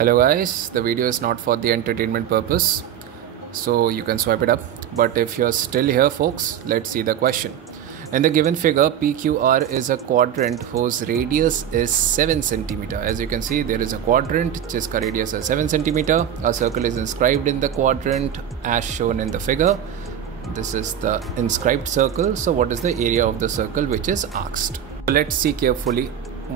Hello guys, the video is not for the entertainment purpose, so you can swipe it up. But if you're still here folks, let's see the question. In the given figure, PQR is a quadrant whose radius is 7 cm. As you can see, there is a quadrant जिसका radius is 7 cm. A circle is inscribed in the quadrant as shown in the figure. This is the inscribed circle. So what is the area of the circle which is asked? Let's see carefully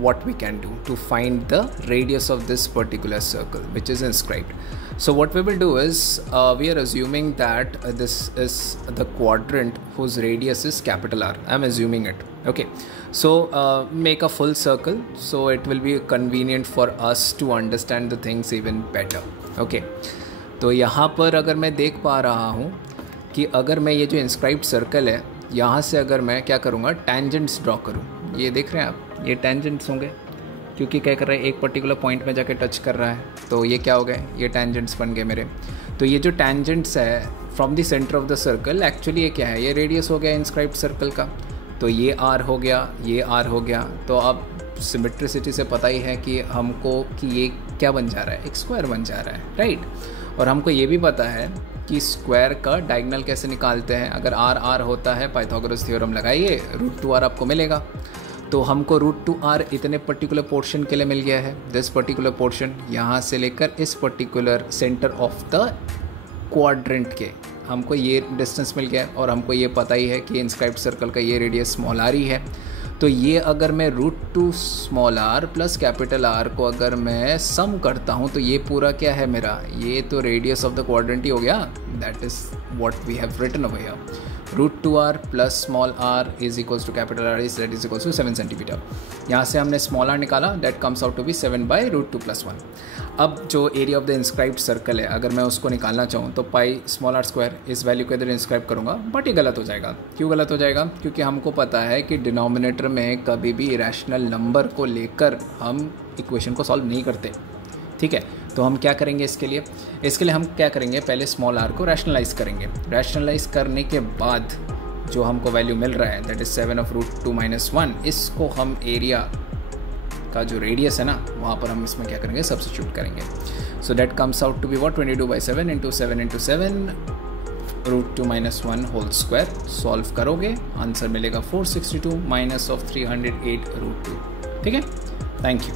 what we can do to find the radius of this particular circle which is inscribed. So what we will do is we are assuming that this is the quadrant whose radius is capital R. I'm assuming it. Okay, so make a full circle so it will be convenient for us to understand the things even better. Okay, तो यहाँ पर अगर मैं देख पा रहा हूँ कि अगर मैं ये जो inscribed circle है यहाँ से अगर मैं क्या करूँगा, tangents ड्रॉ करूँ. ये देख रहे हैं आप, ये टेंजेंट्स होंगे क्योंकि क्या कर रहा है, एक पर्टिकुलर पॉइंट में जाके टच कर रहा है, तो ये क्या हो गए, ये टेंजेंट्स बन गए मेरे. तो ये जो टेंजेंट्स है from the centre of the circle, actually ये क्या है, ये रेडियस हो गया इंस्क्राइब्ड सर्कल का. तो ये आर हो गया, ये आर हो गया. तो अब सिमेट्रिसिटी से पता ही है कि हमको कि ये क्या बन जा रहा है, एक स्क्वायर बन जा रहा है, राइट. और हमको ये भी पता है कि स्क्वायर का डायगोनल कैसे निकालते हैं. अगर आर आर होता है, पाइथागोरस थ्योरम लगाइए, √2r आपको मिलेगा. तो हमको √2r इतने पर्टिकुलर पोर्शन के लिए मिल गया है. दिस पर्टिकुलर पोर्शन यहाँ से लेकर इस particular centre of the quadrant के हमको ये डिस्टेंस मिल गया. और हमको ये पता ही है कि इंस्क्राइब्ड सर्कल का ये रेडियस स्मॉल आर ही है. तो ये अगर मैं √2 small R plus capital R को अगर मैं सम करता हूँ तो ये पूरा क्या है मेरा, ये तो रेडियस ऑफ द क्वाड्रेंट ही हो गया. That is what we have written over here. √2r plus small r is equals to capital R is that is equals to 7 centimetre. यहाँ से हमने स्मॉल r निकाला, that comes out to be 7/√2 + 1. अब जो area of the inscribed circle है, अगर मैं उसको निकालना चाहूँ तो पाई स्मॉल r स्क्वायर इस वैल्यू को इधर इंस्क्राइब करूँगा. बट ये गलत हो जाएगा. क्यों गलत हो जाएगा? क्योंकि हमको पता है कि डिनोमिनेटर में कभी भी इरेशनल नंबर को लेकर हम इक्वेशन को सॉल्व नहीं करते. ठीक है, तो हम क्या करेंगे इसके लिए हम क्या करेंगे, पहले स्मॉल r को रैशनलाइज करेंगे. रैशनलाइज करने के बाद जो हमको वैल्यू मिल रहा है दैट इज़ 7 of √2 - 1, इसको हम एरिया का जो रेडियस है ना वहाँ पर हम इसमें क्या करेंगे, सब्स्टिट्यूट करेंगे. So that comes out to be what, 22/7 × 7 × 7 √2 - 1 whole square. Solve करोगे आंसर मिलेगा 462 - 308 √2. ठीक है, थैंक यू.